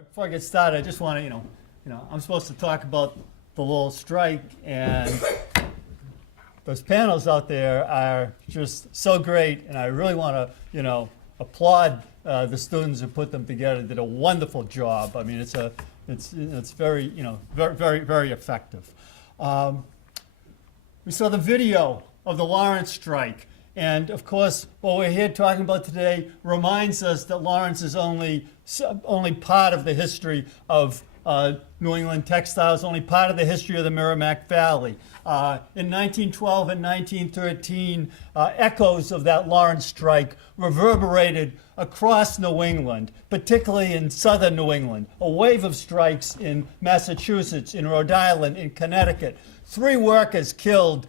Before I get started, I just want to, I'm supposed to talk about the Lowell strike, and those panels out there are just so great, and I really want to, applaud the students who put them together. Did a wonderful job. I mean, it's very, very, very effective. We saw the video of the Lawrence strike. And of course, what we're here talking about today reminds us that Lawrence is only part of the history of New England textiles, only part of the history of the Merrimack Valley. In 1912 and 1913, echoes of that Lawrence strike reverberated across New England, particularly in southern New England. A wave of strikes in Massachusetts, in Rhode Island, in Connecticut. 3 workers killed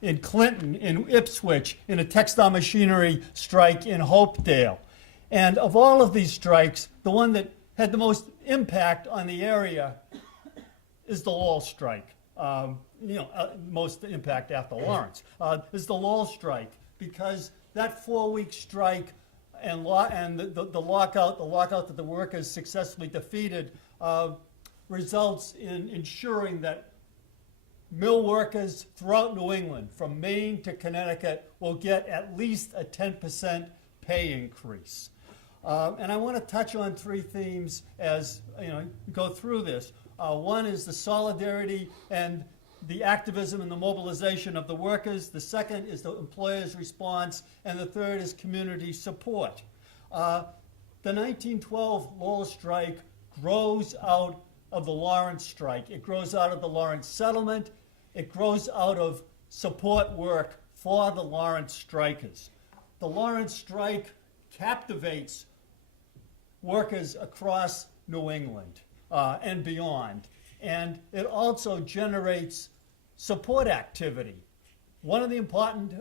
in Clinton, in Ipswich, in a textile machinery strike in Hopedale. And of all of these strikes, the one that had the most impact on the area is the Lowell strike. Most impact after Lawrence is the Lowell strike, because that 4-week strike and the lockout that the workers successfully defeated results in ensuring that mill workers throughout New England, from Maine to Connecticut, will get at least a 10% pay increase. And I want to touch on 3 themes as go through this. One is the solidarity and the activism and the mobilization of the workers. The second is the employers' response. And the third is community support. The 1912 Lowell strike grows out of the Lawrence strike. It grows out of the Lawrence settlement. It grows out of support work for the Lawrence strikers. The Lawrence strike captivates workers across New England and beyond. And it also generates support activity. One of the important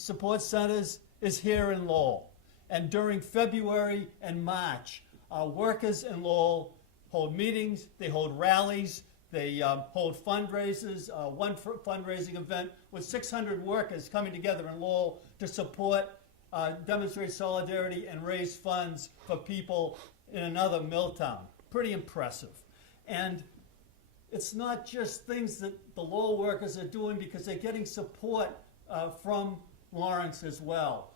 support centers is here in Lowell. And during February and March, workers in Lowell hold meetings, they hold rallies, they hold fundraisers. One fundraising event with 600 workers coming together in Lowell to support, demonstrate solidarity, and raise funds for people in another mill town. Pretty impressive. And it's not just things that the Lowell workers are doing, because they're getting support from Lawrence as well.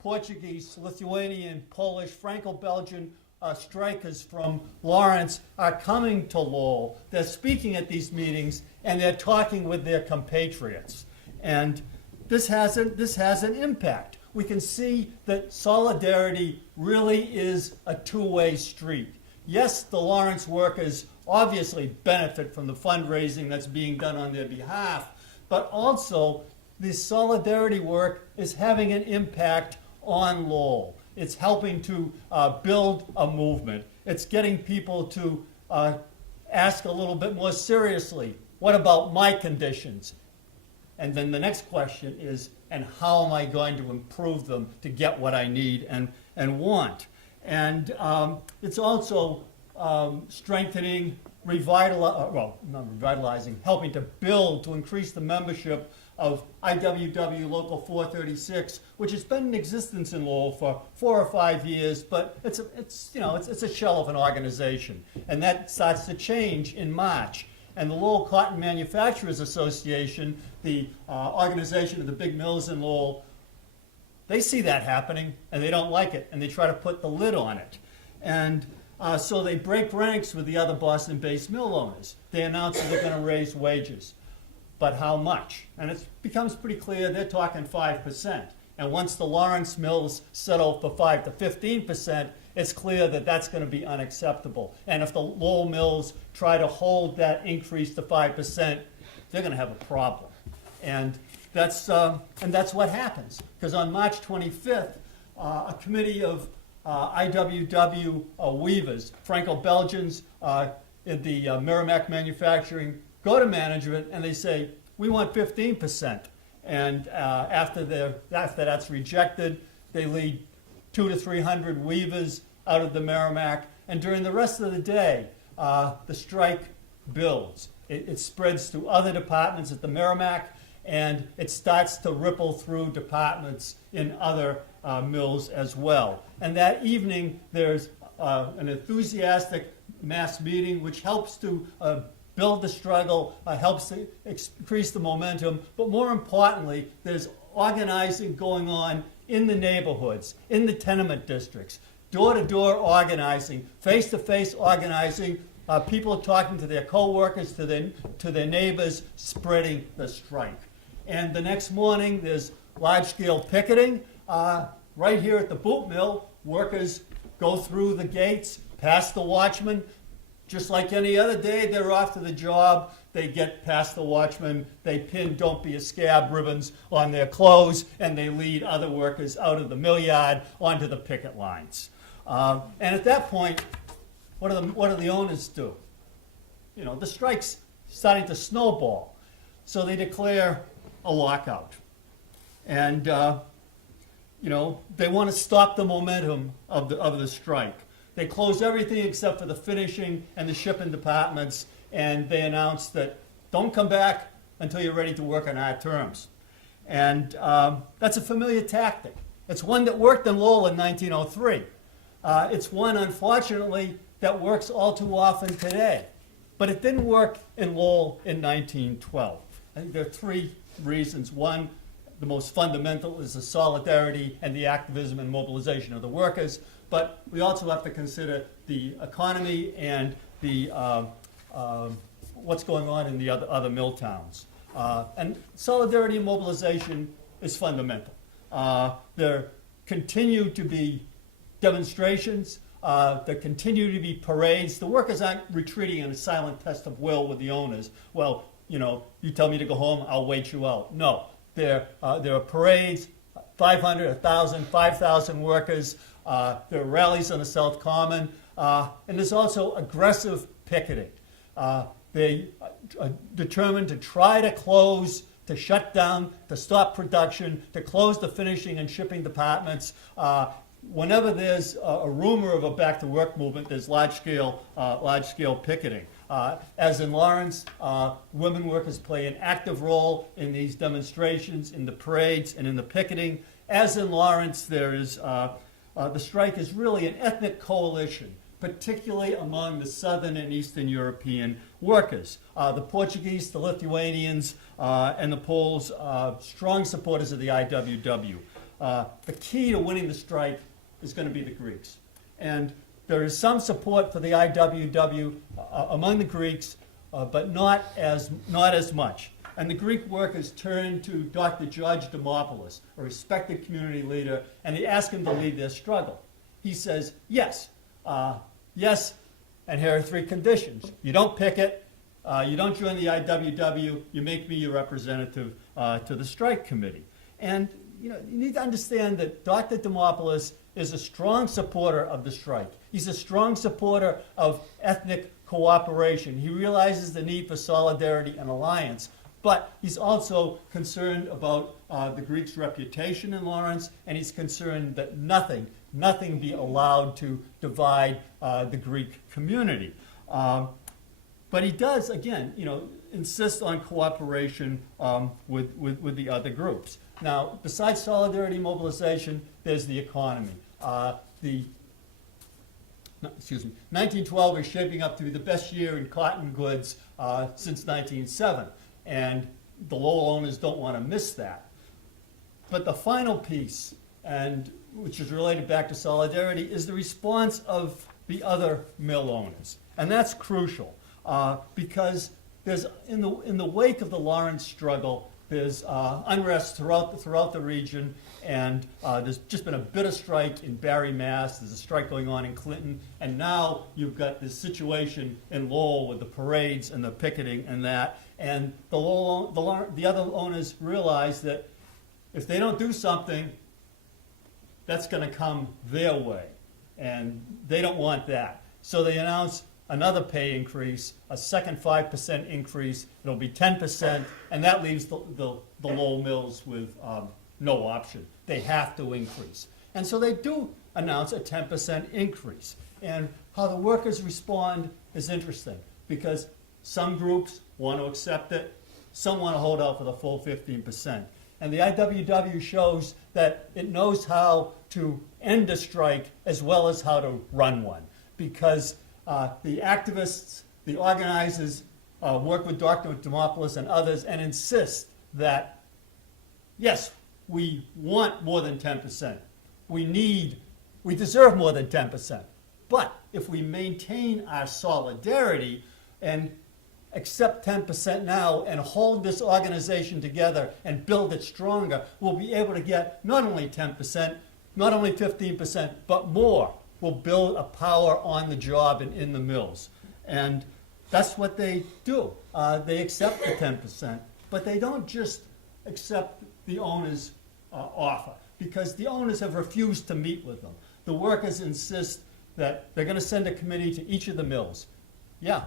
Portuguese, Lithuanian, Polish, Franco-Belgian strikers from Lawrence are coming to Lowell. They're speaking at these meetings, and they're talking with their compatriots. And this has an impact. We can see that solidarity really is a 2-way street. Yes, the Lawrence workers obviously benefit from the fundraising that's being done on their behalf, but also the solidarity work is having an impact on Lowell. It's helping to build a movement. It's getting people to ask a little bit more seriously, what about my conditions? And then the next question is, and how am I going to improve them to get what I need and want? And it's also strengthening, not revitalizing, helping to build, to increase the membership of IWW Local 436, which has been in existence in Lowell for 4 or 5 years, but it's a shell of an organization, and that starts to change in March. And the Lowell Cotton Manufacturers Association, the organization of the big mills in Lowell, they see that happening, and they don't like it, and they try to put the lid on it. And so they break ranks with the other Boston-based mill owners. They announce that they're going to raise wages. But how much? And it becomes pretty clear they're talking 5%. And once the Lawrence mills settle for 5 to 15%, it's clear that that's going to be unacceptable. And if the Lowell mills try to hold that increase to 5%, they're going to have a problem. And that's what happens. Because on March 25th, a committee of IWW weavers, Franco-Belgians in the Merrimack Manufacturing, go to management and they say, we want 15%. And after that's rejected, they lead 200 to 300 weavers out of the Merrimack. And during the rest of the day, the strike builds. It spreads to other departments at the Merrimack, and it starts to ripple through departments in other mills as well. And that evening, there's an enthusiastic mass meeting, which helps to build the struggle, helps to increase the momentum. But more importantly, there's organizing going on in the neighborhoods, in the tenement districts, door-to-door organizing, face-to-face organizing. People are talking to their co-workers, to their neighbors, spreading the strike. And the next morning, there's large-scale picketing. Right here at the boot mill, workers go through the gates, past the watchman. Just like any other day, they're off to the job. They get past the watchman. They pin "Don't Be a Scab" ribbons on their clothes, and they lead other workers out of the mill yard onto the picket lines. And at that point, what do the owners do? You know, the strike's starting to snowball. So they declare a lockout. And, you know, they want to stop the momentum of the strike. They close everything except for the finishing and the shipping departments, and they announce that don't come back until you're ready to work on our terms. And that's a familiar tactic. It's one that worked in Lowell in 1903. It's one, unfortunately, that works all too often today. But it didn't work in Lowell in 1912. I think there are three reasons. One, the most fundamental, is the solidarity and the activism and mobilization of the workers. But we also have to consider the economy and the what's going on in the other mill towns. And solidarity and mobilization is fundamental. There continue to be demonstrations. There continue to be parades. The workers aren't retreating in a silent test of will with the owners. Well, you know, you tell me to go home, I'll wait you out. No, there are parades, 500, 1,000, 5,000 workers. There are rallies on the South Common. And there's also aggressive picketing. They are determined to try to close, to shut down, to stop production, to close the finishing and shipping departments. Whenever there's a rumor of a back-to-work movement, there's large-scale picketing. As in Lawrence, women workers play an active role in these demonstrations, in the parades, and in the picketing. As in Lawrence, there is the strike is really an ethnic coalition, particularly among the Southern and Eastern European workers. The Portuguese, the Lithuanians, and the Poles are strong supporters of the IWW. The key to winning the strike is going to be the Greeks. And there is some support for the IWW among the Greeks, but not as much. And the Greek workers turn to Dr. George Dimopoulos, a respected community leader, and they ask him to lead their struggle. He says, yes, yes, and here are three conditions. You don't picket, you don't join the IWW, you make me your representative to the strike committee. And you know, you need to understand that Dr. Dimopoulos is a strong supporter of the strike. He's a strong supporter of ethnic cooperation. He realizes the need for solidarity and alliance, but he's also concerned about the Greeks' reputation in Lawrence, and he's concerned that nothing be allowed to divide the Greek community. But he does, again, you know, insist on cooperation with the other groups. Now, besides solidarity mobilization, there's the economy. 1912 is shaping up to be the best year in cotton goods since 1907, and the Lowell owners don't want to miss that. But the final piece, and which is related back to solidarity, is the response of the other mill owners, and that's crucial because there's in the wake of the Lawrence struggle. There's unrest throughout the region, and there's just been a bitter strike in Barre, Mass. There's a strike going on in Clinton, and now you've got this situation in Lowell with the parades and the picketing and that. And the other owners realize that if they don't do something, that's going to come their way, and they don't want that. So they announce another pay increase, a second 5% increase. It'll be 10%, and that leaves the Lowell mills with no option. They have to increase. And so they do announce a 10% increase. And how the workers respond is interesting, because some groups want to accept it, some want to hold out for the full 15%. And the IWW shows that it knows how to end a strike as well as how to run one. because the activists, the organizers, work with Dr. Demopoulos and others and insist that, yes, we want more than 10%. We deserve more than 10%. But if we maintain our solidarity and accept 10% now and hold this organization together and build it stronger, we'll be able to get not only 10%, not only 15%, but more. We'll build a power on the job and in the mills. And that's what they do. They accept the 10%, but they don't just accept the owner's offer, because the owners have refused to meet with them. The workers insist that they're going to send a committee to each of the mills. Yeah,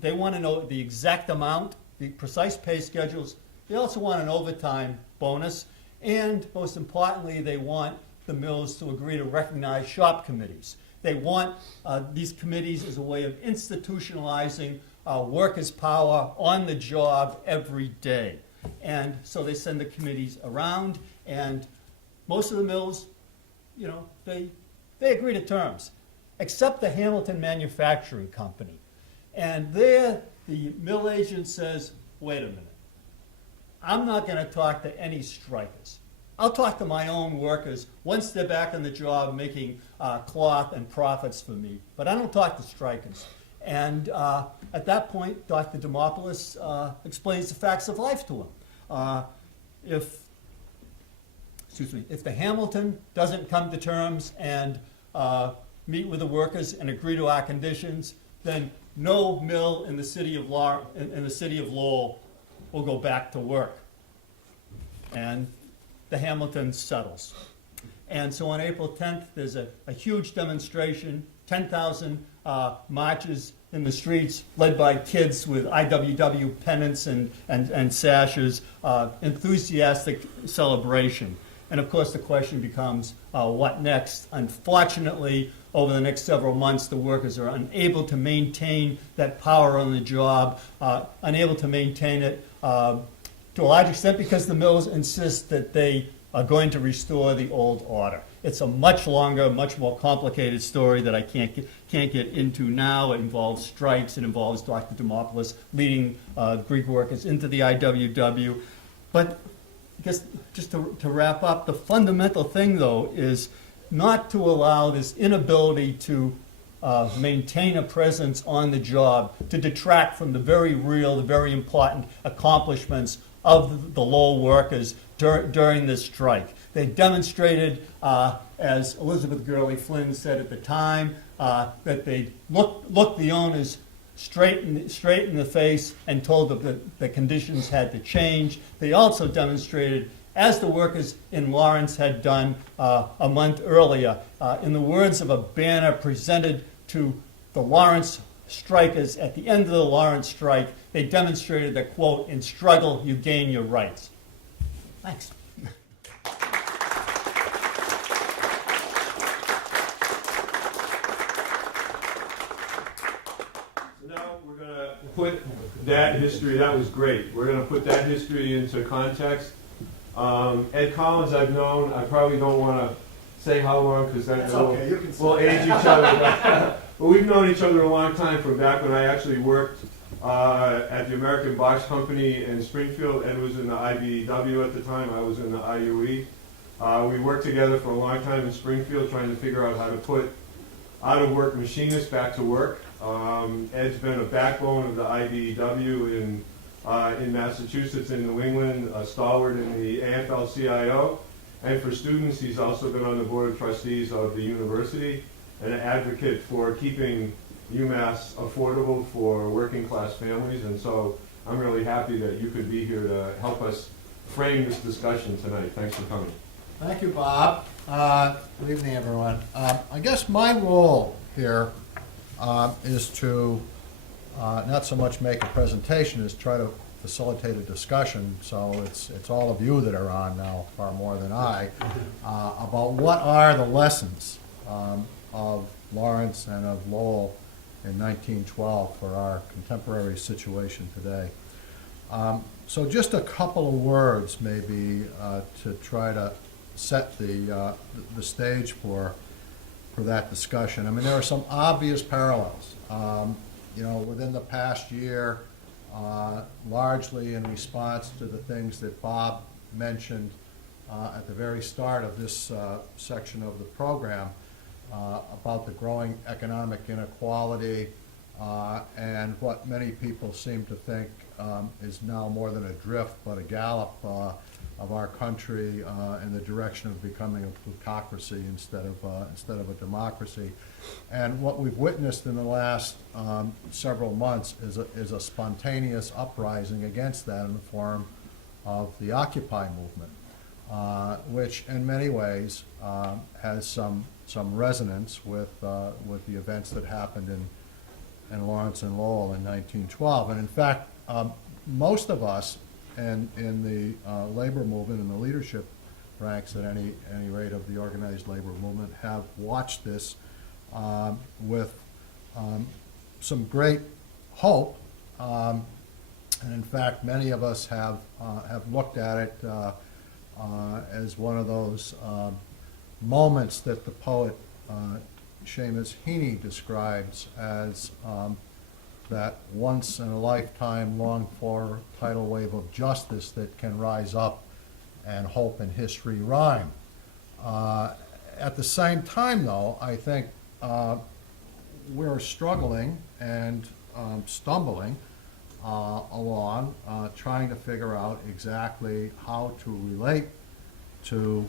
they want to know the exact amount, the precise pay schedules. They also want an overtime bonus. And most importantly, they want the mills to agree to recognize shop committees. They want these committees as a way of institutionalizing workers' power on the job every day. And so they send the committees around, and most of the mills, you know, they agree to terms, except the Hamilton Manufacturing Company. And there, the mill agent says, wait a minute, I'm not going to talk to any strikers. I'll talk to my own workers once they're back on the job making cloth and profits for me, but I don't talk to strikers. And at that point, Dr. Demopoulos explains the facts of life to him. If the Hamilton doesn't come to terms and meet with the workers and agree to our conditions, then no mill in the city of Lowell will go back to work. And the Hamilton settles. And so on April 10th, there's a huge demonstration, 10,000 marches in the streets, led by kids with IWW pennants and sashes, enthusiastic celebration. And of course, the question becomes, what next? Unfortunately, over the next several months, the workers are unable to maintain that power on the job, unable to maintain it to a large extent because the mills insist that they are going to restore the old order. It's a much longer, much more complicated story that I can't get into now. It involves strikes. It involves Dr. Demopoulos leading Greek workers into the IWW. But I guess just to wrap up, the fundamental thing, though, is not to allow this inability to maintain a presence on the job to detract from the very real, the very important accomplishments of the Lowell workers during this strike. They demonstrated, as Elizabeth Gurley Flynn said at the time, that they looked the owners straight in the face and told them that the conditions had to change. They also demonstrated, as the workers in Lawrence had done a month earlier, in the words of a banner presented to the Lawrence strikers at the end of the Lawrence strike, they demonstrated that, quote, in struggle you gain your rights. Thanks. So now we're going to put that history, that was great. We're going to put that history into context. Ed Collins I've known, I probably don't want to say how long because we'll age each other. But we've known each other a long time, from back when I actually worked at the American Box Company in Springfield. Ed was in the IBEW at the time. I was in the IUE. We worked together for a long time in Springfield trying to figure out how to put out-of-work machinists back to work. Ed's been a backbone of the IBEW in Massachusetts, in New England, a stalwart in the AFL-CIO. And for students, he's also been on the Board of Trustees of the university and an advocate for keeping UMass affordable for working class families. And so I'm really happy that you could be here to help us frame this discussion tonight. Thanks for coming. Thank you, Bob. Good evening, everyone. I guess my role here is to not so much make a presentation as try to facilitate a discussion, so it's all of you that are on now, far more than I, about what are the lessons of Lawrence and of Lowell in 1912 for our contemporary situation today. So just a couple of words maybe to try to set the stage for for that discussion. I mean, there are some obvious parallels. Within the past year, largely in response to the things that Bob mentioned at the very start of this section of the program about the growing economic inequality and what many people seem to think is now more than a drift but a gallop of our country in the direction of becoming a plutocracy instead of a democracy. And what we've witnessed in the last several months is a spontaneous uprising against that in the form of the Occupy movement, which in many ways has some resonance with the events that happened in Lawrence and Lowell in 1912. And in fact, most of us in the labor movement and the leadership ranks at any rate of the organized labor movement have watched this with some great hope. And in fact, many of us have looked at it as one of those moments that the poet Seamus Heaney describes as that once in a lifetime longed for tidal wave of justice that can rise up and hope and history rhyme. At the same time, though, I think we're struggling and stumbling along, trying to figure out exactly how to relate to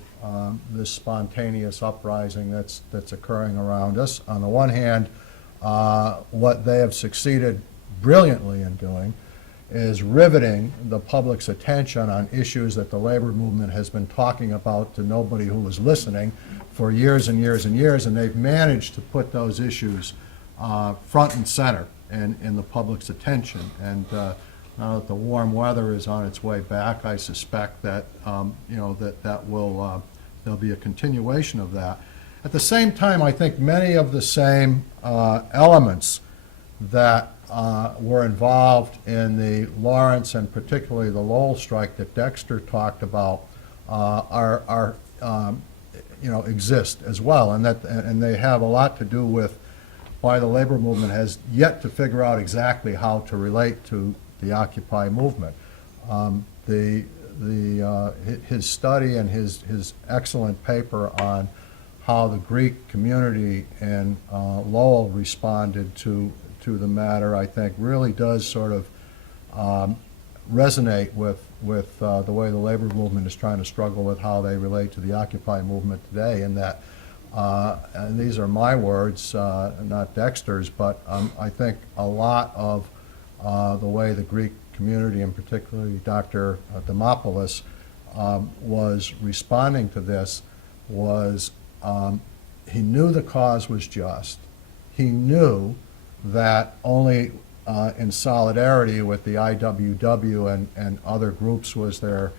this spontaneous uprising that's occurring around us. On the one hand, what they have succeeded brilliantly in doing is riveting the public's attention on issues that the labor movement has been talking about to nobody who was listening for years and years and years, and they've managed to put those issues front and center in the public's attention. And now that the warm weather is on its way back, I suspect that there'll be a continuation of that. At the same time, I think many of the same elements that were involved in the Lawrence and particularly the Lowell strike that Dexter talked about exist as well, and they have a lot to do with why the labor movement has yet to figure out exactly how to relate to the Occupy movement. His study and his excellent paper on how the Greek community in Lowell responded to the matter, I think, really does sort of resonate with the way the labor movement is trying to struggle with how they relate to the Occupy movement today. And that, and these are my words, not Dexter's, but I think a lot of the way the Greek community, and particularly Dr. Dimopoulos, was responding to this was he knew the cause was just. He knew that only in solidarity with the IWW and other groups was there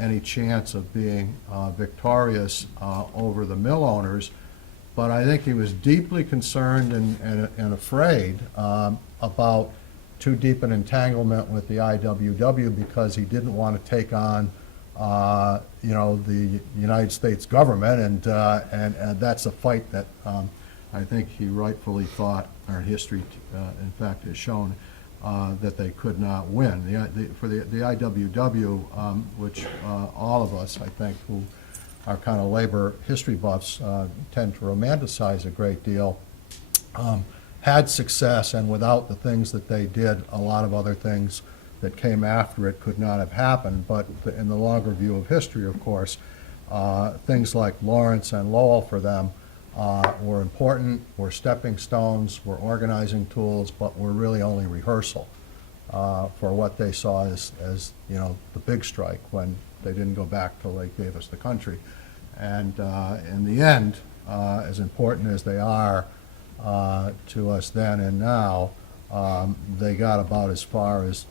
any chance of being victorious over the mill owners. But I think he was deeply concerned and afraid about too deep an entanglement with the IWW because he didn't want to take on the United States government, and that's a fight that I think he rightfully thought, or history in fact has shown, that they could not win. For the IWW, which all of us, I think, who are kind of labor history buffs tend to romanticize a great deal, had success, and without the things that they did, a lot of other things that came after it could not have happened. But in the longer view of history, of course, things like Lawrence and Lowell for them were important, were stepping stones, were organizing tools, but were really only rehearsal for what they saw as the big strike when they didn't go back till they gave us the country. And in the end, as important as they are to us then and now, they got about as far as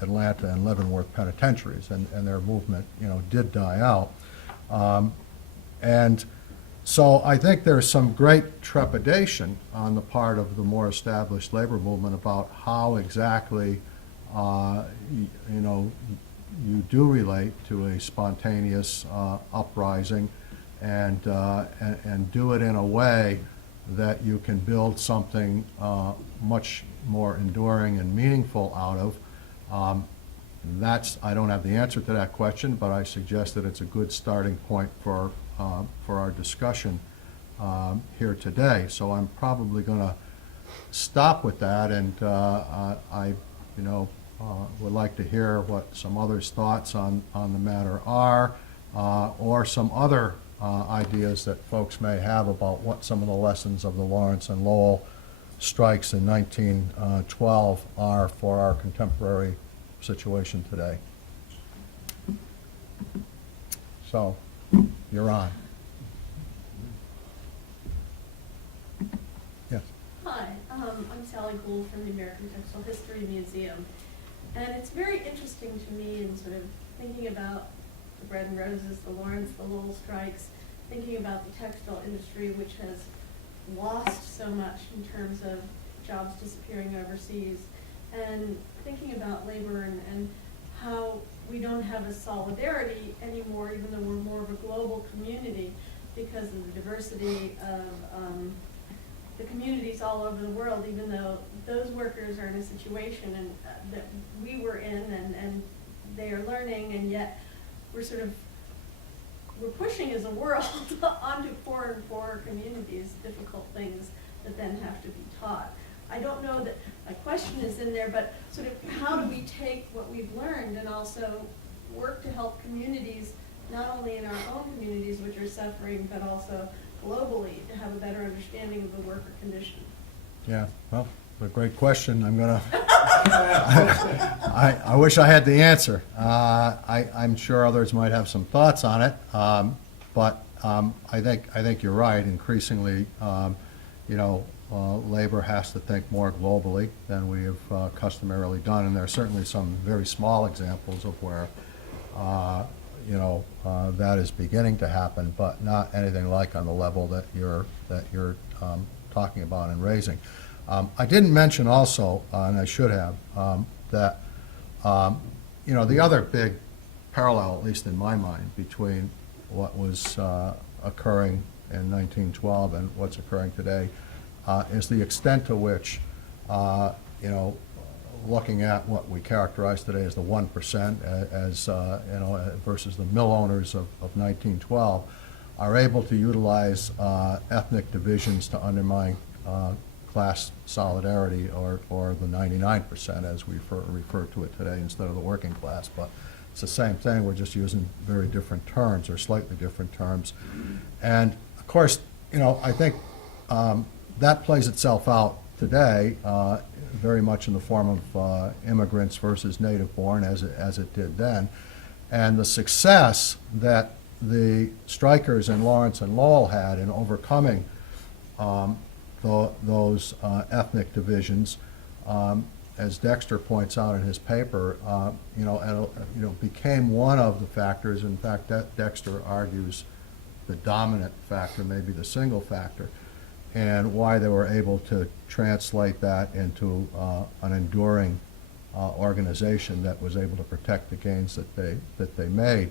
Atlanta and Leavenworth penitentiaries, and their movement, did die out. And so I think there's some great trepidation on the part of the more established labor movement about how exactly, you do relate to a spontaneous uprising and do it in a way that you can build something much more enduring and meaningful out of. I don't have the answer to that question, but I suggest that it's a good starting point for our discussion here today. So I'm probably going to stop with that, and I would like to hear what some others' thoughts on the matter are, or some other ideas that folks may have about what some of the lessons of the Lawrence and Lowell strikes in 1912 are for our contemporary situation today. So, you're on. Yes. Hi, I'm Sally Gould from the American Textile History Museum. And it's very interesting to me in sort of thinking about the bread and roses, the Lawrence, the Lowell strikes, thinking about the textile industry, which has lost so much in terms of jobs disappearing overseas, and thinking about labor and how we don't have a solidarity anymore, even though we're more of a global community because of the diversity of the communities all over the world, even though those workers are in a situation that we were in and they are learning, and yet we're pushing as a world onto poorer communities, difficult things that then have to be taught. I don't know that my question is in there, but sort of how do we take what we've learned and also work to help communities, not only in our own communities which are suffering, but also globally, to have a better understanding of the worker condition? Yeah, well, a great question. I'm gonna, I wish I had the answer. I'm sure others might have some thoughts on it, but I think you're right. Increasingly, labor has to think more globally than we have customarily done, and there are certainly some very small examples of where that is beginning to happen, but not anything like on the level that you're talking about and raising. I didn't mention also, and I should have, that the other big parallel, at least in my mind, between what was occurring in 1912 and what's occurring today is the extent to which, looking at what we characterize today as the 1%, versus the mill owners of 1912, are able to utilize ethnic divisions to undermine class solidarity, or the 99%, as we refer to it today, instead of the working class. But it's the same thing. We're just using very different terms, or slightly different terms. And of course, I think that plays itself out today, very much in the form of immigrants versus native-born, as it did then. And the success that the strikers in Lawrence and Lowell had in overcoming those ethnic divisions, as Dexter points out in his paper, became one of the factors. In fact, Dexter argues the dominant factor, maybe the single factor, and why they were able to translate that into an enduring organization that was able to protect the gains that they made.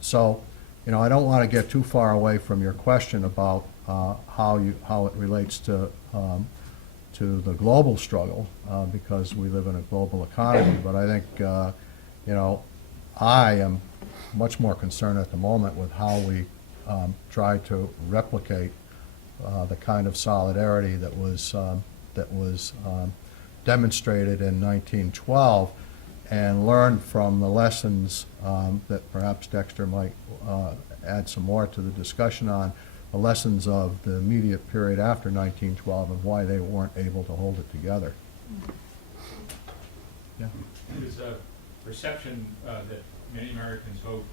So, I don't want to get too far away from your question about how it relates to the global struggle, because we live in a global economy. But I think I am much more concerned at the moment with how we try to replicate the kind of solidarity that was demonstrated in 1912, and learn from the lessons that perhaps Dexter might add some more to the discussion on, the lessons of the immediate period after 1912 and why they weren't able to hold it together. Yeah. There's a perception that many Americans vote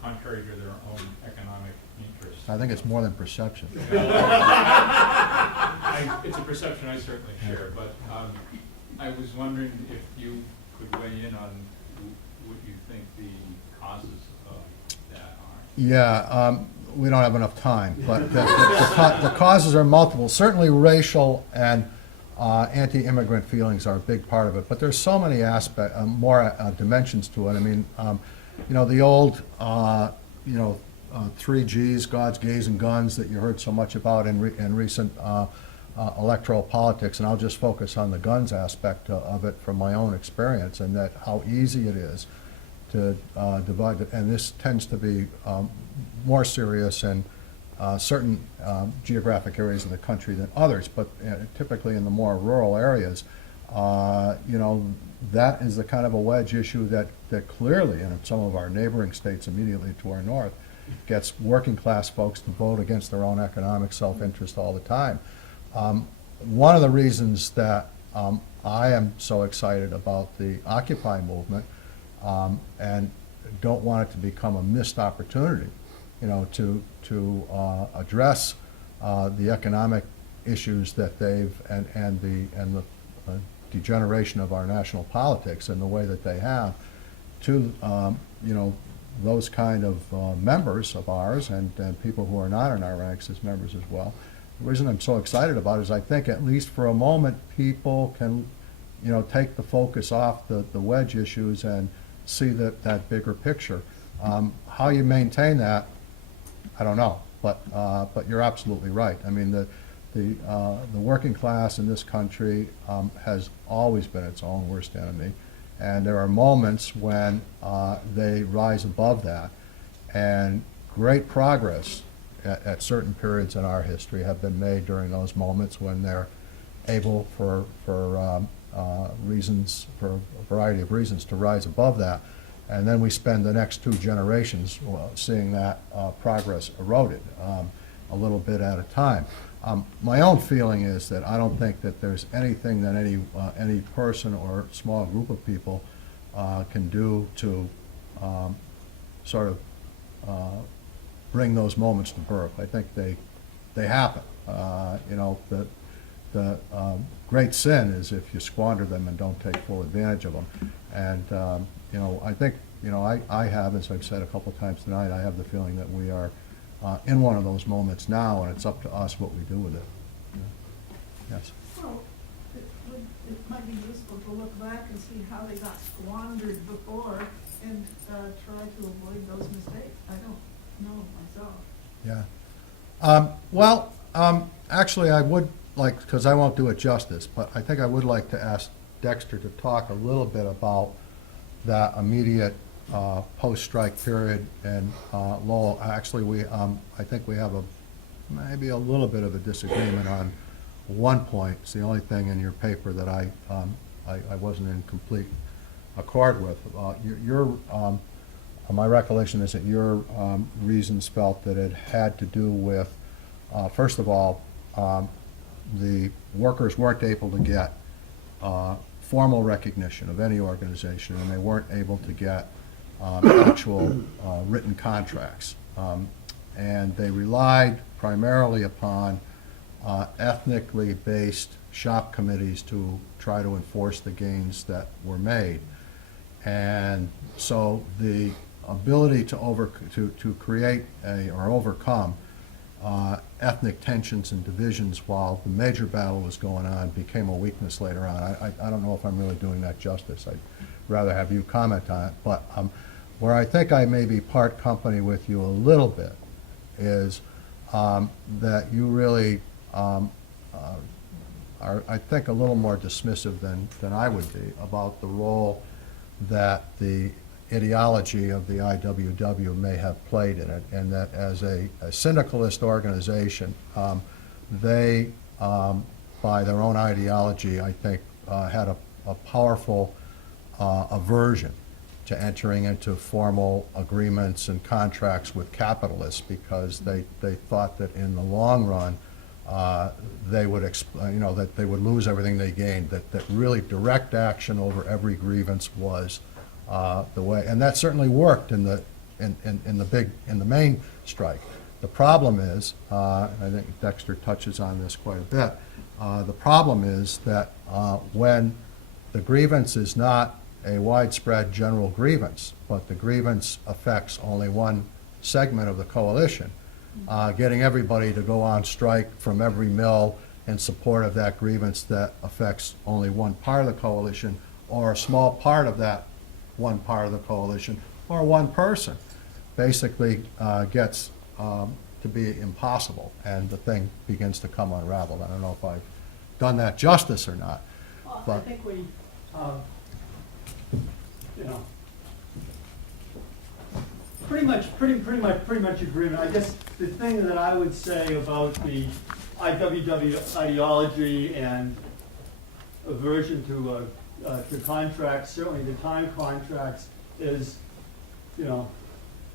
contrary to their own economic interests. I think it's more than perception. It's a perception I certainly share, but I was wondering if you could weigh in on what you think the causes of that are. Yeah, we don't have enough time, but the causes are multiple. Certainly racial and anti-immigrant feelings are a big part of it, but there's so many more dimensions to it. I mean, the old, three Gs, God's, gays, and guns, that you heard so much about in recent electoral politics, and I'll just focus on the guns aspect of it from my own experience, and that how easy it is to divide it. And this tends to be more serious in certain geographic areas of the country than others, but typically in the more rural areas, you know, that is the kind of a wedge issue that clearly in some of our neighboring states immediately to our north gets working class folks to vote against their own economic self-interest all the time. One of the reasons that I am so excited about the Occupy movement and don't want it to become a missed opportunity, you know, to address the economic issues that they've and the degeneration of our national politics in the way that they have to you know, those kind of members of ours and people who are not in our ranks as members as well. The reason I'm so excited about it is I think at least for a moment people can, you know, take the focus off the wedge issues and see that bigger picture. How you maintain that, I don't know, but you're absolutely right. I mean, the working class in this country has always been its own worst enemy, and there are moments when they rise above that, and great progress at certain periods in our history have been made during those moments when they're able, for reasons, for a variety of reasons, to rise above that. And then we spend the next two generations seeing that progress eroded a little bit at a time. My own feeling is that I don't think that there's anything that any person or small group of people can do to sort of bring those moments to birth. I think they happen. You know, the great sin is if you squander them and don't take full advantage of them. And you know, I think, you know, I have, as I've said a couple times tonight, I have the feeling that we are in one of those moments now, and it's up to us what we do with it. Yes. Well, it might be useful to look back and see how they got squandered before and try to avoid those mistakes. I don't know myself. Yeah. Well, actually, I would like, because I won't do it justice, but I think I would like to ask Dexter to talk a little bit about that immediate post-strike period in Lowell. Actually, I think we have maybe a little bit of a disagreement on one point. It's the only thing in your paper that I wasn't in complete accord with. My recollection is that your reasons felt that it had to do with, first of all, the workers weren't able to get formal recognition of any organization, and they weren't able to get actual written contracts. And they relied primarily upon ethnically based shop committees to try to enforce the gains that were made. And so the ability to create or overcome ethnic tensions and divisions while the major battle was going on became a weakness later on. I don't know if I'm really doing that justice. I'd rather have you comment on it. But where I think I may be part company with you a little bit is that you really are, I think, a little more dismissive than I would be about the role that the ideology of the IWW may have played in it, and that as a syndicalist organization, they, by their own ideology, I think, had a powerful aversion to entering into formal agreements and contracts with capitalists, because they thought that in the long run they would that they would lose everything they gained, that really direct action over every grievance was the way, and that certainly worked in the main strike. The problem is, I think Dexter touches on this quite a bit, the problem is that when the grievance is not a widespread general grievance, but the grievance affects only one segment of the coalition, getting everybody to go on strike from every mill in support of that grievance that affects only one part of the coalition, or a small part of that one part of the coalition, or one person, basically gets to be impossible, and the thing begins to come unraveled. I don't know if I've done that justice or not. I But- think we, you know, pretty much agreement. I guess the thing that I would say about the IWW ideology and aversion to contracts, certainly the time contracts, is, you know,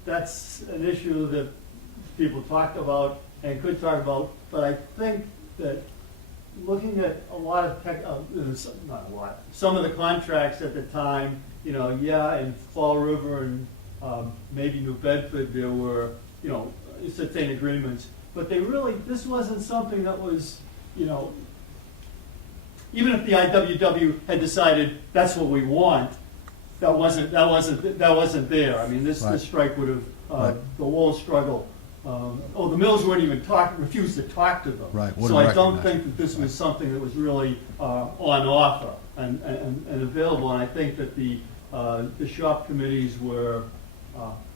that's an issue that people talked about and could talk about, but I think that looking at a lot of not a lot, some of the contracts at the time, you know, yeah, in Fall River and maybe New Bedford, there were, you know, certain agreements, but they really, this wasn't something that was, you know, even if the IWW had decided that's what we want, that wasn't there. I mean, this Right. strike would have, Right. the whole struggle. The mills weren't even refused to talk to them. Right, So wouldn't I don't recognize think that this was something that was really on offer and available. And I think that the shop committees were,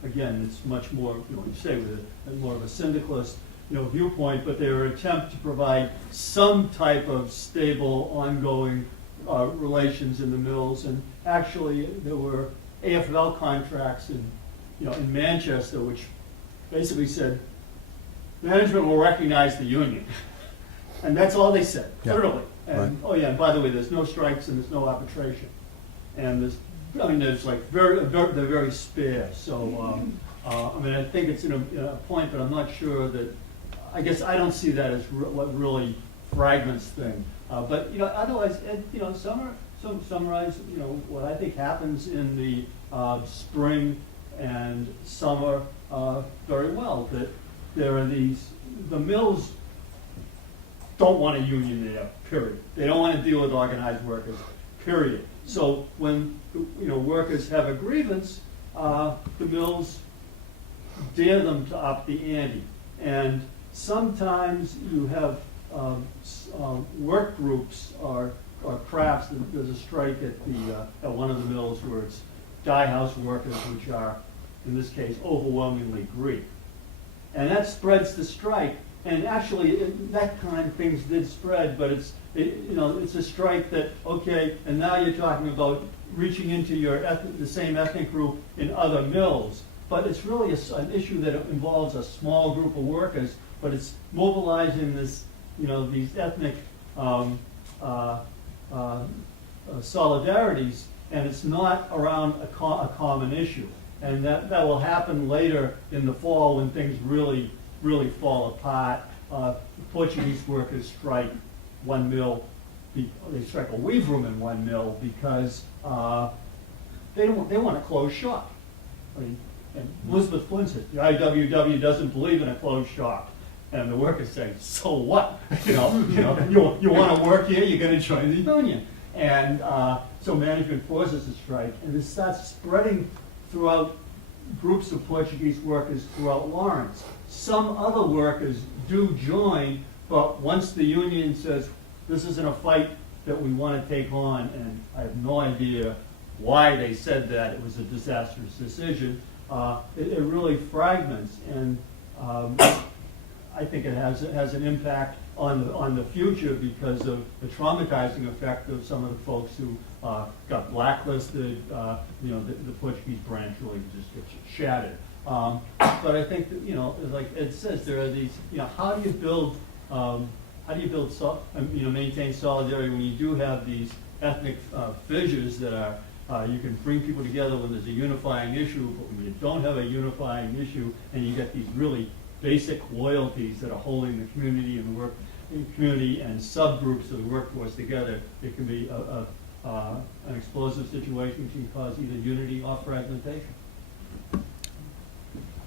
again, it's much more, you know, you say with more of a syndicalist, you know, viewpoint, but they were an attempt to provide some type of stable, ongoing relations in the mills. And actually, there were AFL contracts in, you know, in Manchester, which basically said, management will recognize the union. And that's all they said, Yeah. literally. And, Right. oh yeah, and by the way, there's no strikes and there's no arbitration. And there's, I mean, there's like they're very spare. So, I mean, I think it's in a point, but I'm not sure that, I guess I don't see that as what really fragments thing. But, you know, otherwise, you know, summarize, you know, what I think happens in the spring and summer very well. That there are the mills don't want a union there, period. They don't want to deal with organized workers, period. So when, you know, workers have a grievance, the mills dare them to up the ante. And sometimes you have work groups or crafts. There's a strike at one of the mills where it's dye house workers, which are, in this case, overwhelmingly Greek. And that spreads the strike. And actually, that kind things did spread, but you know, it's a strike that, okay, and now you're talking about reaching into the same ethnic group in other mills. But it's really an issue that involves a small group of workers, but it's mobilizing this, you know, these ethnic solidarities, and it's not around a common issue. And that will happen later in the fall when things really fall apart. Portuguese workers strike one mill, they strike a weave room in one mill because they want to close shop. I mean, and Elizabeth Flynn said, the IWW doesn't believe in a closed shop. And the workers say, so what? You want to work here, you're going to join the union. And so management forces a strike, and it starts spreading throughout groups of Portuguese workers throughout Lawrence. Some other workers do join, but once the union says, this isn't a fight that we want to take on, and I have no idea why they said that, it was a disastrous decision, it really fragments, and I think it has an impact on the future because of the traumatizing effect of some of the folks who got blacklisted. You know, the Portuguese branch really just gets shattered. But I think that, you know, like Ed says, there are these. You know, how do you build maintain solidarity when you do have these ethnic fissures that are you can bring people together when there's a unifying issue, but when you don't have a unifying issue, and you get these really basic loyalties that are holding the community and community and subgroups of the workforce together, it can be an explosive situation which can cause either unity or fragmentation.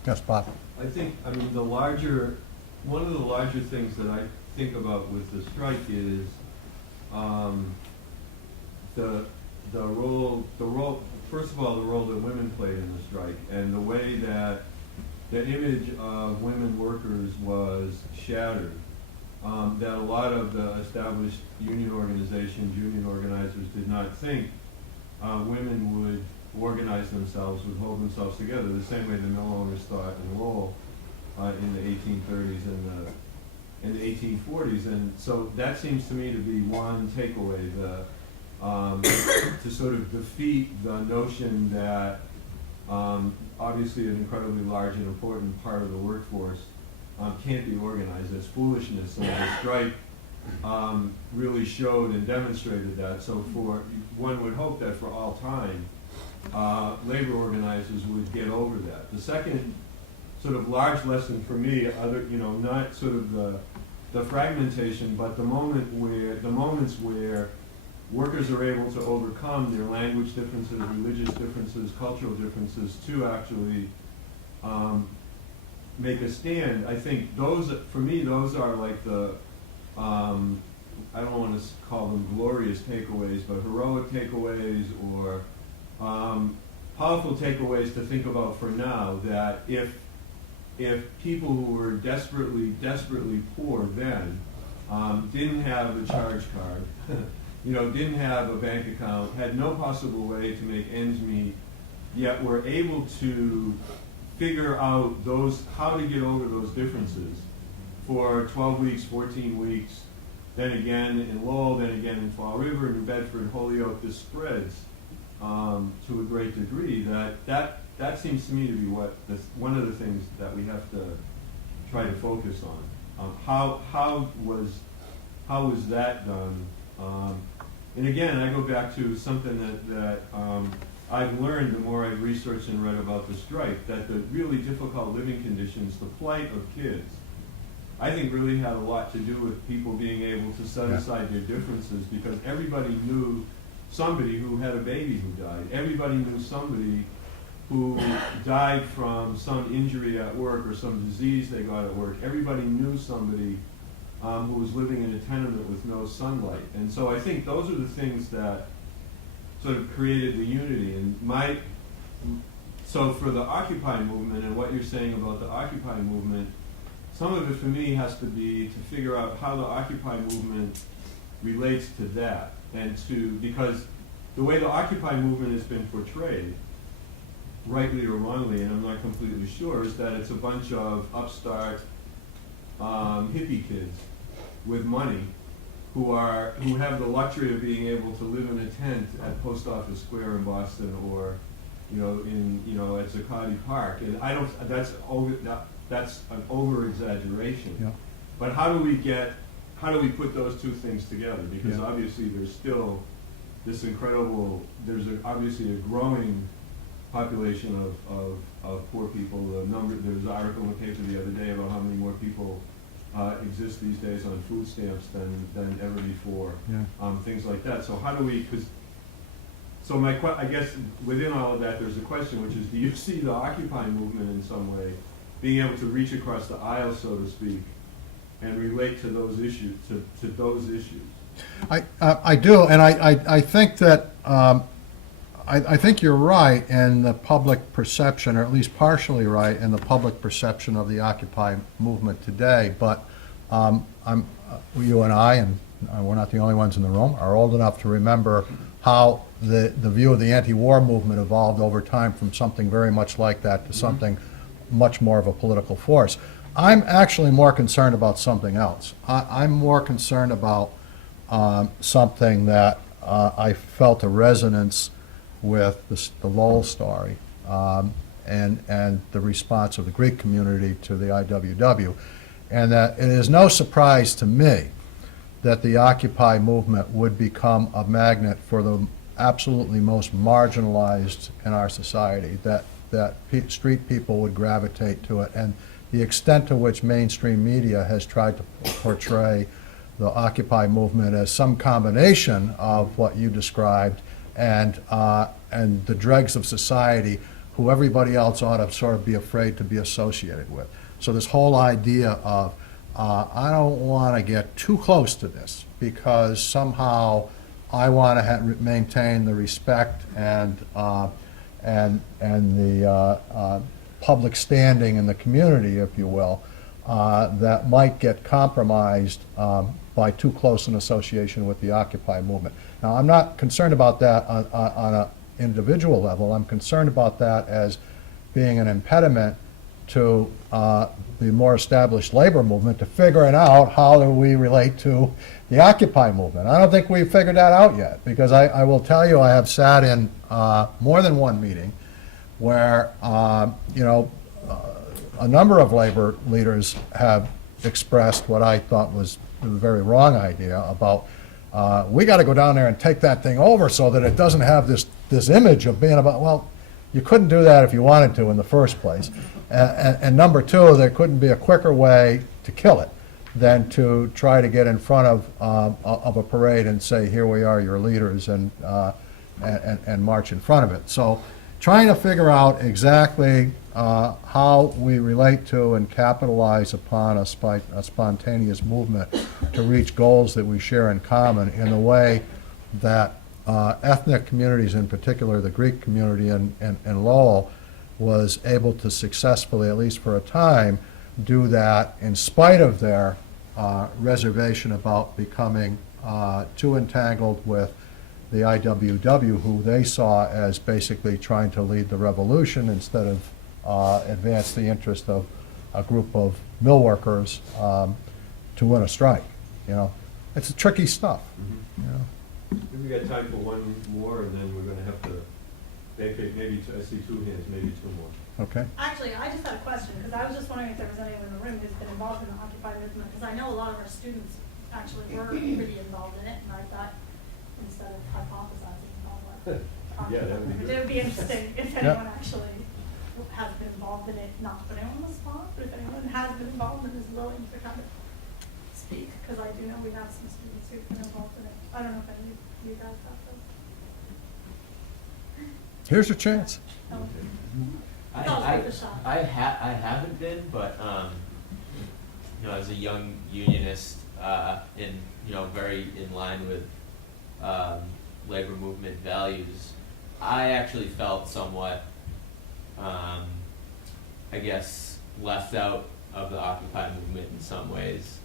Yes, Bob? I think, I mean, one of the larger things that I think about with the strike is the role, first of all, the role that women played in the strike, and the way that the image of women workers was shattered. That a lot of the established union organizations, union organizers did not think women would organize themselves, would hold themselves together, the same way the mill owners thought in Lowell in the 1830s and the 1840s. And so that seems to me to be one takeaway, to sort of defeat the notion that obviously an incredibly large and important part of the workforce can't be organized. That's foolishness. And the strike really showed and demonstrated that. So one would hope that for all time, labor organizers would get over that. The second sort of large lesson for me, not sort of the fragmentation, but the moments where workers are able to overcome their language differences, religious differences, cultural differences to actually make a stand. I think those, for me, those are like the, I don't want to call them glorious takeaways, but heroic takeaways or powerful takeaways to think about for now, that if people who were desperately poor then didn't have a charge card, didn't have a bank account, had no possible way to make ends meet, yet were able to figure out how to get over those differences for 12 weeks, 14 weeks, then again in Lowell, then again in Fall River, New Bedford, Holyoke. This spreads to a great degree. That seems to me to be one of the things that we have to try to focus on. How was that done? And again, I go back to something that I've learned the more I've researched and read about the strike, that the really difficult living conditions, the plight of kids, I think really had a lot to do with people being able to set aside their differences, because everybody knew somebody who had a baby who died. Everybody knew somebody who died from some injury at work or some disease they got at work. Everybody knew somebody who was living in a tenement with no sunlight. And so I think those are the things that sort of created the unity. And so for the Occupy movement and what you're saying about the Occupy movement, some of it for me has to be to figure out how the Occupy movement relates to that, because the way the Occupy movement has been portrayed, rightly or wrongly, and I'm not completely sure, is that it's a bunch of upstart hippie kids with money who have the luxury of being able to live in a tent at Post Office Square in Boston, or at Zuccotti Park. And that's an over exaggeration. Yeah. But how do we put those two things together? Because obviously there's still this there's obviously a growing population of poor people. There's an article in the paper the other day about how many more people exist these days on food stamps than ever before. Things like that. So how do we? I guess within all of that, there's a question, which is: do you see the Occupy movement in some way being able to reach across the aisle, so to speak, and relate to those issues? To those issues. I do, and I think that I think you're right in the public perception, or at least partially right in the public perception of the Occupy movement today. But you and I, and we're not the only ones in the room, are old enough to remember how the view of the anti-war movement evolved over time from something very much like that to something much more of a political force. I'm actually more concerned about something else. I'm more concerned about something that I felt a resonance with the Lowell story and the response of the Greek community to the IWW. And that it is no surprise to me that the Occupy movement would become a magnet for the absolutely most marginalized in our society, that street people would gravitate to it. And the extent to which mainstream media has tried to portray the Occupy movement as some combination of what you described and the dregs of society who everybody else ought to sort of be afraid to be associated with. So this whole idea of I don't want to get too close to this because somehow I want to maintain the respect and the public standing in the community, if you will, that might get compromised by too close an association with the Occupy movement. Now, I'm not concerned about that on individual level. I'm concerned about that as being an impediment to the more established labor movement, to figuring out how do we relate to the Occupy movement. I don't think we've figured that out yet, because I will tell you, I have sat in more than one meeting where, a number of labor leaders have expressed what I thought was a very wrong idea about, we got to go down there and take that thing over so that it doesn't have this image of being about, well, you couldn't do that if you wanted to in the first place. And number two, there couldn't be a quicker way to kill it than to try to get in front of a parade and say, here we are, your leaders, and march in front of it. So trying to figure out exactly how we relate to and capitalize upon a spontaneous movement to reach goals that we share in common in a way that ethnic communities, in particular the Greek community in Lowell, was able to successfully, at least for a time, do that in spite of their reservation about becoming too entangled with the IWW, who they saw as basically trying to lead the revolution instead of advance the interest of a group of mill workers to win a strike. It's tricky stuff. We got time for one more, and then we're gonna have to vacate, maybe, I see two hands, maybe two more. Okay. Actually, I just had a question, because I was just wondering if there was anyone in the room who's been involved in the Occupy movement, because I know a lot of our students actually were pretty involved in it, and I thought, instead of hypothesizing about what Yeah, that would be good. it would be interesting if anyone actually has been involved in it, not to put anyone on the spot, but if anyone has been involved and is willing to kind of speak, because I do know we have some students who've been involved in it. I don't know if any of you guys have those. Here's your chance. Oh. I It's always worth a shot. I haven't been, but as a young unionist, very in line with labor movement values, I actually felt somewhat, left out of the Occupy movement in some ways.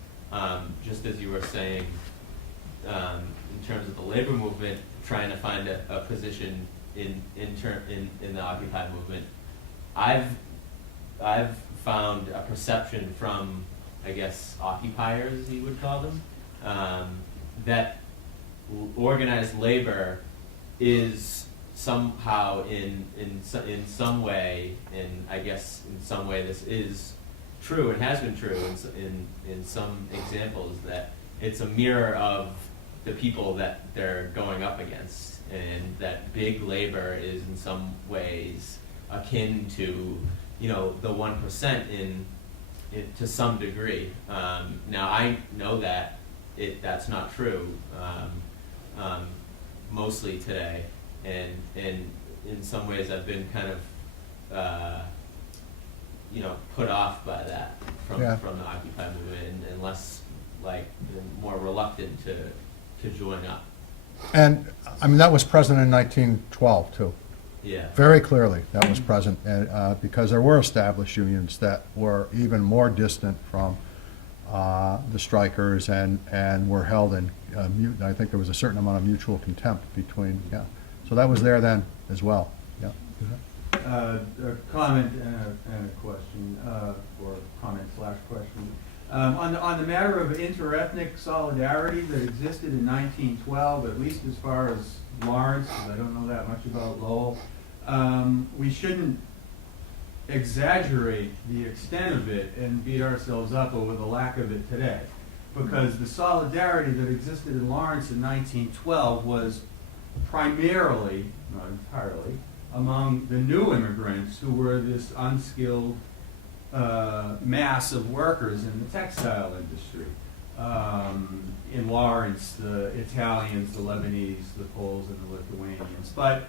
Just as you were saying, in terms of the labor movement, trying to find a position in the Occupy movement, I've found a perception from, occupiers, you would call them, that organized labor is somehow in some way, and I guess in some way this is true and has been true in some examples, that it's a mirror of the people that they're going up against, and that big labor is in some ways akin to the 1% to some degree. Now I know that that's not true mostly today, and in some ways I've been kind of put off by that from the Occupy movement, and less more reluctant to join up. And I mean, that was present in 1912 too. Yeah. Very clearly, that was present, and because there were established unions that were even more distant from the strikers and were held in I think there was a certain amount of mutual contempt between. So that was there then as well. A comment and a question, or comment/question. On the matter of interethnic solidarity that existed in 1912, at least as far as Lawrence, because I don't know that much about Lowell, we shouldn't exaggerate the extent of it and beat ourselves up over the lack of it today. Because the solidarity that existed in Lawrence in 1912 was primarily, not entirely, among the new immigrants who were this unskilled mass of workers in the textile industry. In Lawrence, the Italians, the Lebanese, the Poles, and the Lithuanians. But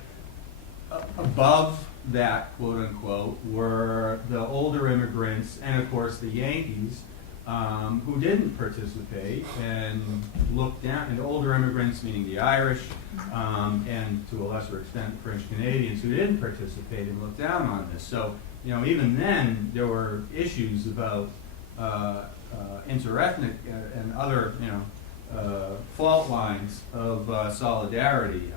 above that, quote unquote, were the older immigrants and, of course, the Yankees, who didn't participate and looked down, and older immigrants, meaning the Irish, and to a lesser extent French Canadians, who didn't participate and looked down on this. So, even then there were issues about interethnic and other, fault lines of solidarity.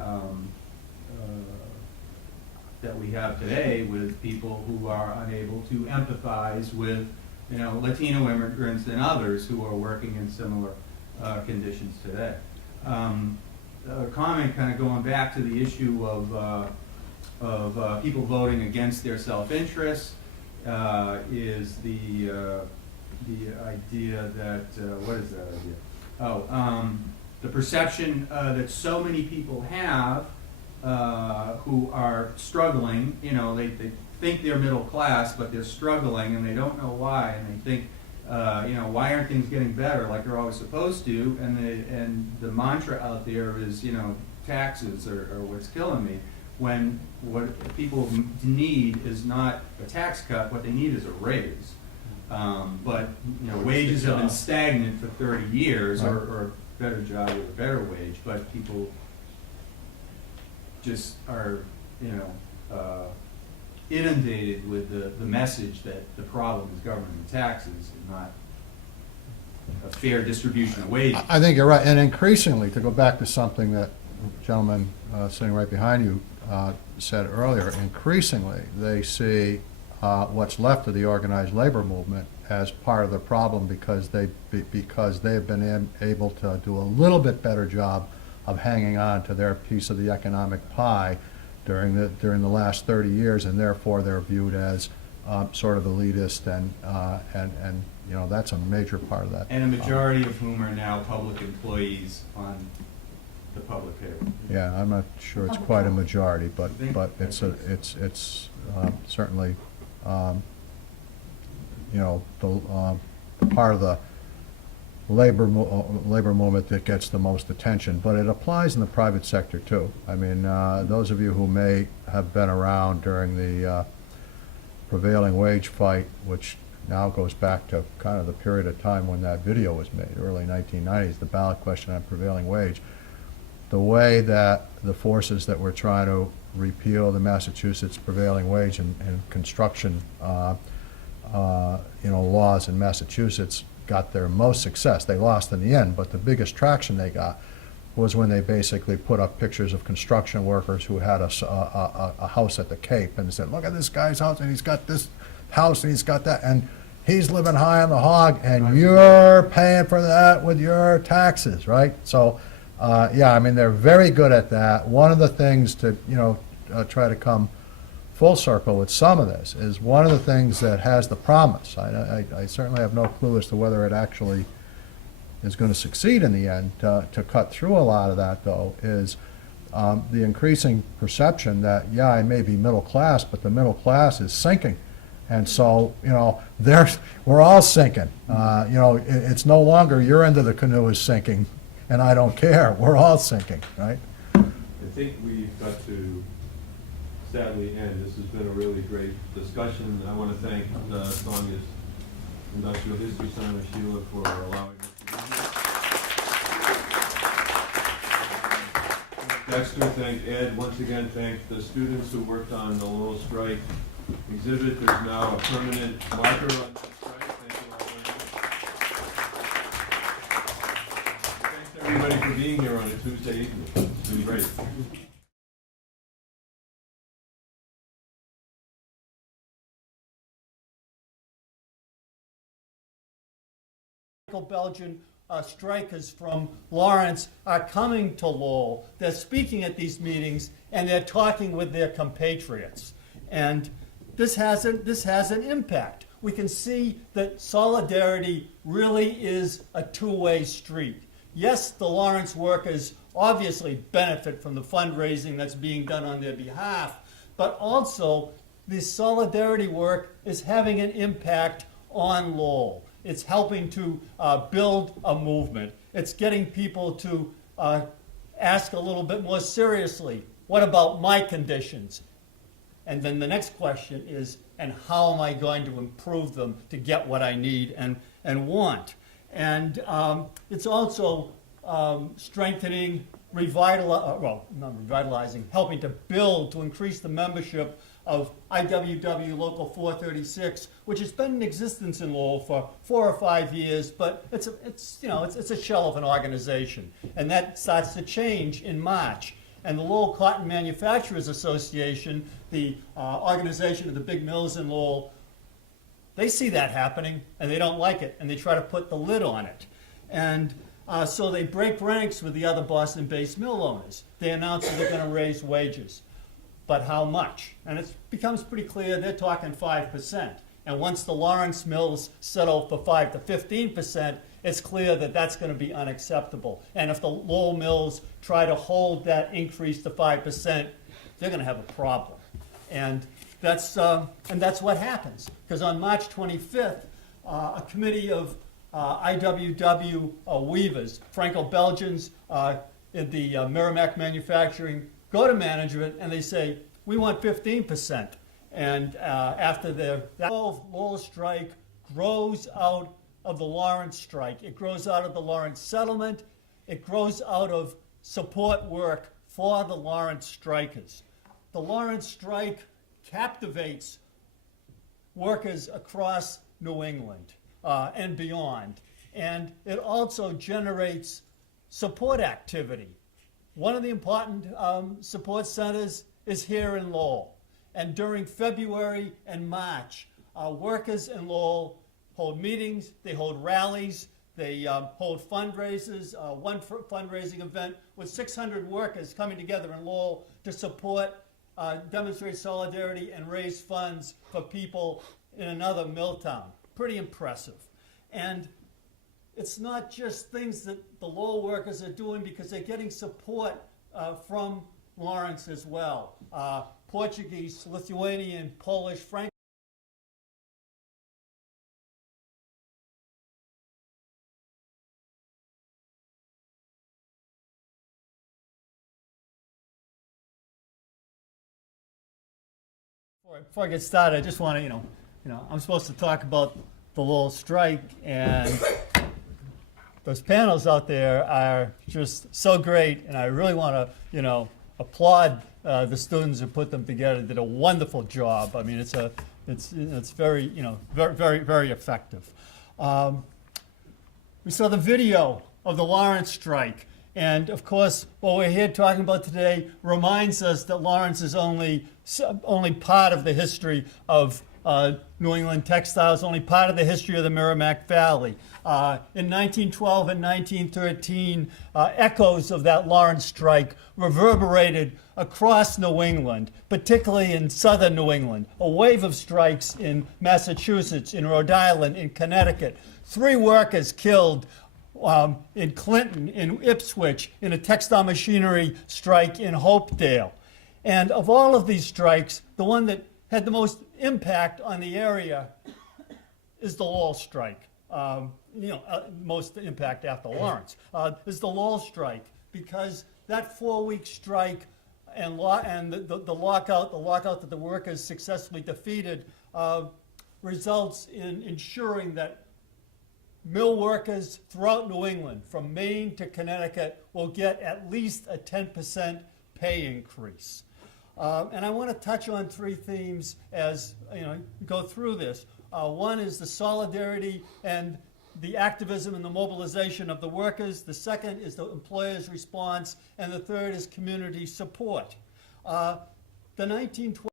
that we have today with people who are unable to empathize with, you know, Latino immigrants and others who are working in similar conditions today. A comment kind of going back to the issue of people voting against their self-interest is the idea that, what is that idea? The perception that so many people have who are struggling, you know, they think they're middle class, but they're struggling and they don't know why, and they think, you know, why aren't things getting better like they're always supposed to? And the mantra out there is, you know, taxes are what's killing me. When what people need is not a tax cut, what they need is a raise. But you know, wages have been stagnant for 30 years, or better job or a better wage, but people just are, you know, inundated with the message that the problem is government taxes and not a fair distribution of wages. I think you're right, and increasingly, to go back to something that the gentleman sitting right behind you said earlier, increasingly they see what's left of the organized labor movement as part of the problem because they've been able to do a little bit better job of hanging on to their piece of the economic pie during the last 30 years, and therefore they're viewed as sort of elitist, and you know, that's a major part of that. And a majority of whom are now public employees on the public payroll. Yeah, I'm not sure it's quite a majority, but it's certainly you know, the part of the labor movement that gets the most attention, but it applies in the private sector too. I mean, those of you who may have been around during the prevailing wage fight, which now goes back to kind of the period of time when that video was made, early 1990s, the ballot question on prevailing wage, the way that the forces that were trying to repeal the Massachusetts prevailing wage and construction you know, laws in Massachusetts got their most success. They lost in the end, but the biggest traction they got was when they basically put up pictures of construction workers who had a house at the Cape and said, look at this guy's house, and he's got this house, and he's got that, and he's living high on the hog, and you're paying for that with your taxes, right? So, yeah, I mean, they're very good at that. One of the things to, you know, try to come full circle with some of this is one of the things that has the promise. I certainly have no clue as to whether it actually is going to succeed in the end to cut through a lot of that, though, is the increasing perception that, yeah, I may be middle class, but the middle class is sinking. And so, you know, we're all sinking. You know, it's no longer your end of the canoe is sinking, and I don't care. We're all sinking, right? I think we've got to sadly end. This has been a really great discussion. I want to thank the Sonya's Industrial History Center, Sheila, for allowing us to be here. Dexter, thank Ed. Once again, thank the students who worked on the Lowell Strike exhibit. There's now a permanent marker on that strike. Thank you all very much. Thanks everybody for being here on a Tuesday evening. It's been great. Belgian strikers from Lawrence are coming to Lowell. They're speaking at these meetings, and they're talking with their compatriots. And this has an impact. We can see that solidarity really is a two-way street. Yes, the Lawrence workers obviously benefit from the fundraising that's being done on their behalf, but also the solidarity work is having an impact on Lowell. It's helping to build a movement. It's getting people to ask a little bit more seriously, what about my conditions? And then the next question is, and how am I going to improve them to get what I need and want? And it's also strengthening, not revitalizing, helping to build, to increase the membership of IWW Local 436, which has been in existence in Lowell for 4 or 5 years, but it's a shell of an organization, and that starts to change in March. And the Lowell Cotton Manufacturers Association, the organization of the big mills in Lowell, they see that happening and they don't like it and they try to put the lid on it. And so they break ranks with the other Boston-based mill owners. They announce that they're going to raise wages. But how much? And it becomes pretty clear they're talking 5%. And once the Lawrence mills settle for 5 to 15%, it's clear that that's going to be unacceptable. And if the Lowell mills try to hold that increase to 5%, they're going to have a problem. And that's what happens. Because on March 25th, a committee of IWW weavers, Franco-Belgians in the Merrimack Manufacturing, go to management and they say, we want 15%. And after that Lowell strike grows out of the Lawrence strike. It grows out of the Lawrence settlement. It grows out of support work for the Lawrence strikers. The Lawrence strike captivates workers across New England and beyond. And it also generates support activity. One of the important support centers is here in Lowell. And during February and March, workers in Lowell hold meetings, they hold rallies, they hold fundraisers. One fundraising event with 600 workers coming together in Lowell to support, demonstrate solidarity, and raise funds for people in another mill town. Pretty impressive. And it's not just things that the Lowell workers are doing because they're getting support from Lawrence as well. Portuguese, Lithuanian, Polish, Franco. Before I get started, I just want to, I'm supposed to talk about the Lowell strike, and those panels out there are just so great, and I really want to, applaud the students who put them together. Did a wonderful job. I mean, it's very, very, very effective. We saw the video of the Lawrence strike. And of course, what we're here talking about today reminds us that Lawrence is only part of the history of New England textiles, only part of the history of the Merrimack Valley. In 1912 and 1913, echoes of that Lawrence strike reverberated across New England, particularly in southern New England. A wave of strikes in Massachusetts, in Rhode Island, in Connecticut. 3 workers killed in Clinton, in Ipswich, in a textile machinery strike in Hopedale. And of all of these strikes, the one that had the most impact on the area is the Lowell strike. Most impact after Lawrence is the Lowell strike, because that 4-week strike and the lockout that the workers successfully defeated results in ensuring that mill workers throughout New England, from Maine to Connecticut, will get at least a 10% pay increase. And I want to touch on 3 themes as go through this. One is the solidarity and the activism and the mobilization of the workers. The second is the employer's response. And the third is community support. The 1912